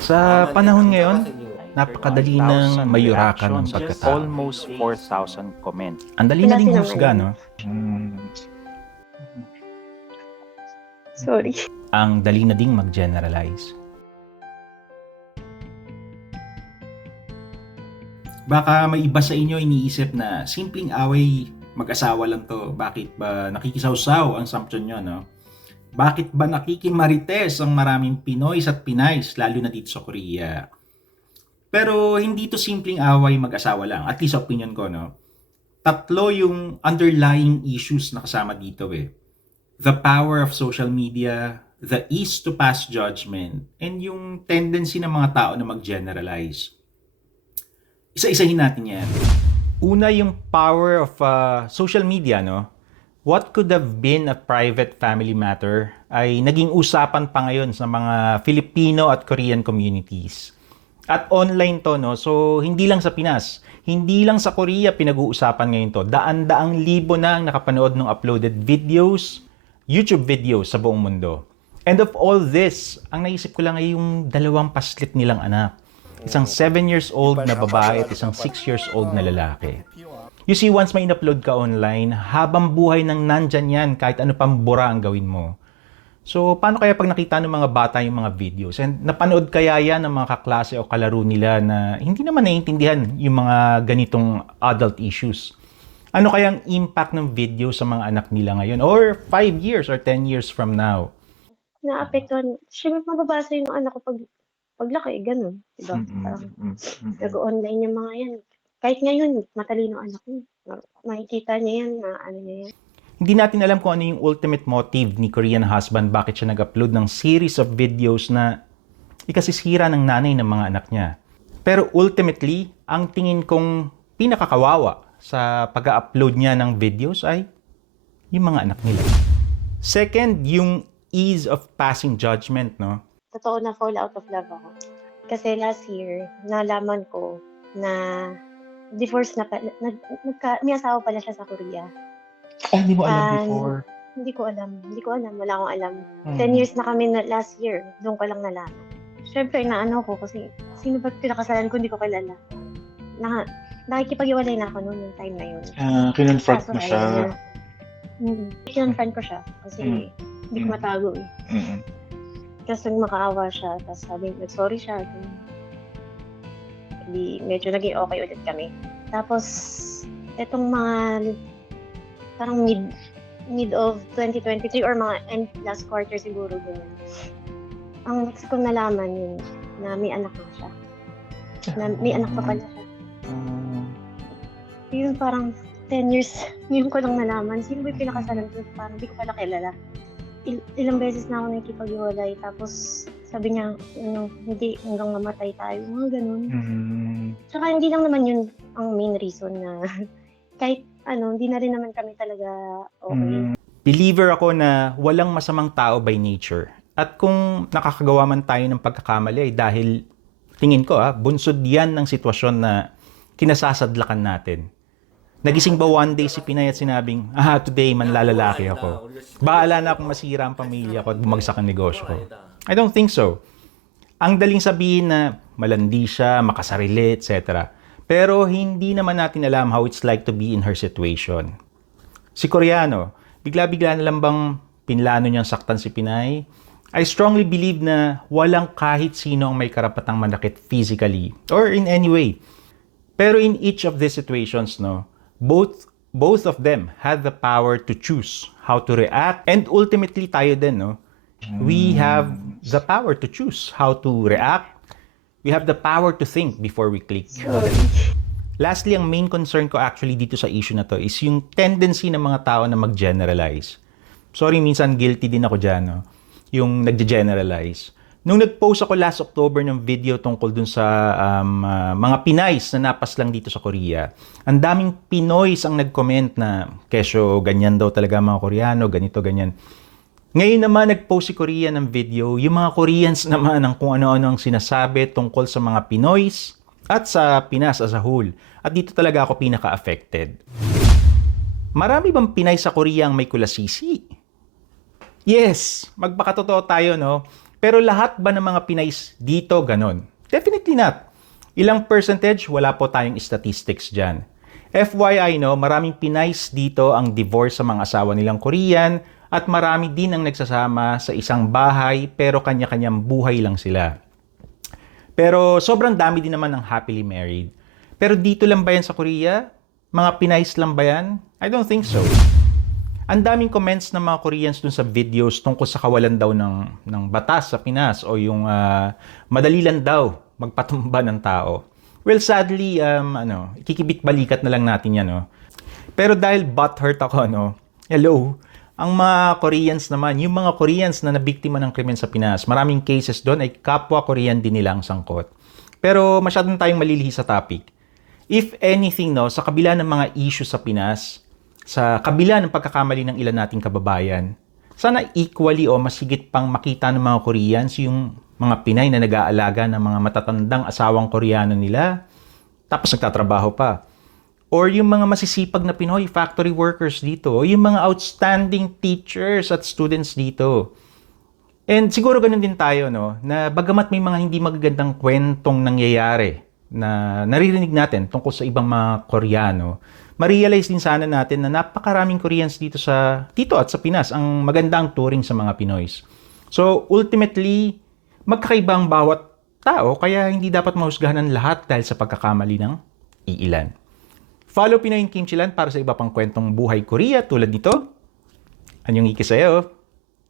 Sa panahon ngayon, napakadali ng mayurakan ng pagkatao. Almost 4,000 comments. Ang dali na ding husga, no? Sorry. Ang dali na ding mag-generalize. Baka may iba sa inyo iniisip na simpleng away mag-asawa lang to. Bakit ba nakikisawsaw ang assumption nyo, no? Bakit ba nakikimarites ang maraming Pinoy at Pinays, lalo na dito sa Korea? Pero hindi to simpleng away mag-asawa lang. At least opinion ko, no? Tatlo yung underlying issues na kasama dito eh. The power of social media, the ease to pass judgment, and yung tendency ng mga tao na mag-generalize. Isa-isahin natin yan. Una yung power of uh, social media, no? What could have been a private family matter ay naging usapan pa ngayon sa mga Filipino at Korean communities. At online to, no? So, hindi lang sa Pinas, hindi lang sa Korea pinag-uusapan ngayon to. Daan-daang libo na ang nakapanood ng uploaded videos, YouTube videos sa buong mundo. And of all this, ang naisip ko lang ay yung dalawang paslit nilang anak. Isang 7 years old na babae at isang 6 years old na lalaki. You see, once may in-upload ka online, habang buhay nang nandyan yan, kahit ano pang bura ang gawin mo. So, paano kaya pag nakita ng mga bata yung mga videos? And napanood kaya yan ng mga kaklase o kalaro nila na hindi naman naiintindihan yung mga ganitong adult issues? Ano kayang impact ng video sa mga anak nila ngayon? Or 5 years or 10 years from now? Naapektuhan. Siyempre, mababasa yung anak ko pag paglaki, ganun. Diba? Parang nag-online yung mga yan. Kahit ngayon, matalino anak ko. Makikita niya yan, na ano niya yan. Hindi natin alam kung ano yung ultimate motive ni Korean husband bakit siya nag-upload ng series of videos na ikasisira ng nanay ng mga anak niya. Pero ultimately, ang tingin kong pinakakawawa sa pag-upload niya ng videos ay yung mga anak nila. Second, yung ease of passing judgment, no? Totoo na fall out of love ako. Kasi last year, nalaman ko na divorce na pala. Nag, nagka, may asawa pala siya sa Korea. Ah, hindi mo alam Um, before. Hindi ko alam. Hindi ko alam. Wala akong alam. Hmm. 10 years na kami na last year. Doon ko lang nalaman. Siyempre, inaano ko kasi sino ba pinakasalan ko hindi ko kilala. Na, nakikipag-iwalay na ako noon yung time na yun. Ah, kinonfront Kaso mo siya. niya. Mm. Kinonfront ko siya kasi Mm. hindi ko Mm. matago eh. Mm-mm. Tapos nung makaawa siya, tapos sabi, nag-sorry siya. ganun. Hindi, medyo naging okay ulit kami. Tapos, etong mga, parang mid, mid of 2023 or mga end last quarter siguro ganyan. Ang next ko nalaman yun, na may anak na siya. Na may anak pa pala siya. Yun parang 10 years, ngayon ko lang nalaman. Sino ba yung pinakasalan ko? Parang hindi ko pala kilala. Il- ilang beses na ako nakikipag-iwalay. Tapos sabi niya, ano, hindi, hanggang mamatay tayo. Mga ganun. mm, Tsaka hindi lang naman yun ang main reason na kahit ano, hindi na rin naman kami talaga okay. mm, Believer ako na walang masamang tao by nature. At kung nakakagawa man tayo ng pagkakamali ay dahil tingin ko ah, bunsod yan ng sitwasyon na kinasasadlakan natin. Nagising ba one day si Pinay at sinabing, ah, today manlalalaki ako. Baala na akong masira ang pamilya ko at bumagsak ang negosyo ko. I don't think so. Ang daling sabihin na malandi siya, makasarili, etc. Pero hindi naman natin alam how it's like to be in her situation. Si Koreano, bigla-bigla na lang bang pinlano niyang saktan si Pinay? I strongly believe na walang kahit sino ang may karapatang manakit physically or in any way. Pero in each of these situations, no, both both of them had the power to choose how to react and ultimately tayo din, no, we have the power to choose how to react. We have the power to think before we click. Lastly, ang main concern ko actually dito sa issue na to is yung tendency ng mga tao na mag-generalize. Sorry, minsan guilty din ako dyan, no? yung nag-generalize. Nung nag-post ako last October ng video tungkol dun sa um, ah, mga Pinays na napas lang dito sa Korea, ang daming Pinoys ang nag-comment na, kesyo, ganyan daw talaga mga Koreano, ganito, ganyan. Ngayon naman, nag-post si Korea ng video, yung mga Koreans naman ang kung ano-ano ang sinasabi tungkol sa mga Pinoys at sa Pinas as a whole. At dito talaga ako pinaka-affected. Marami bang Pinay sa Korea ang may kulasisi? Yes, magpakatotoo tayo, no? Pero lahat ba ng mga Pinays dito ganon? Definitely not. Ilang percentage? Wala po tayong statistics dyan. FYI, no, maraming Pinays dito ang divorce sa mga asawa nilang Korean at marami din ang nagsasama sa isang bahay pero kanya-kanyang buhay lang sila. Pero sobrang dami din naman ng happily married. Pero dito lang ba yan sa Korea? Mga Pinays lang ba yan? I don't think so. Ang daming comments ng mga Koreans dun sa videos tungkol sa kawalan daw ng, ng batas sa Pinas o yung ah, madali lang daw magpatumba ng tao. Well, sadly, um, ano, kikibit balikat na lang natin yan, no? Pero dahil butthurt ako, no? Hello? Ang mga Koreans naman, yung mga Koreans na nabiktima ng krimen sa Pinas, maraming cases doon ay kapwa Korean din nila ang sangkot. Pero masyadong tayong malilihi sa topic. If anything, no, sa kabila ng mga issue sa Pinas, sa kabila ng pagkakamali ng ilan nating kababayan, sana equally o mas higit pang makita ng mga Koreans yung mga Pinay na nag-aalaga ng mga matatandang asawang Koreano nila, tapos nagtatrabaho pa. Or yung mga masisipag na Pinoy factory workers dito, o yung mga outstanding teachers at students dito. And siguro ganun din tayo, no, na bagamat may mga hindi magagandang kwentong nangyayari na naririnig natin tungkol sa ibang mga Koreano, ma-realize din sana natin na napakaraming Koreans dito sa dito at sa Pinas ang maganda ang touring sa mga Pinoys. So ultimately, magkakaiba ang bawat tao kaya hindi dapat mahusgahan ang lahat dahil sa pagkakamali ng iilan. Follow Pinoy Kimchi Land para sa iba pang kwentong buhay Korea tulad nito. Anyong iki sa'yo?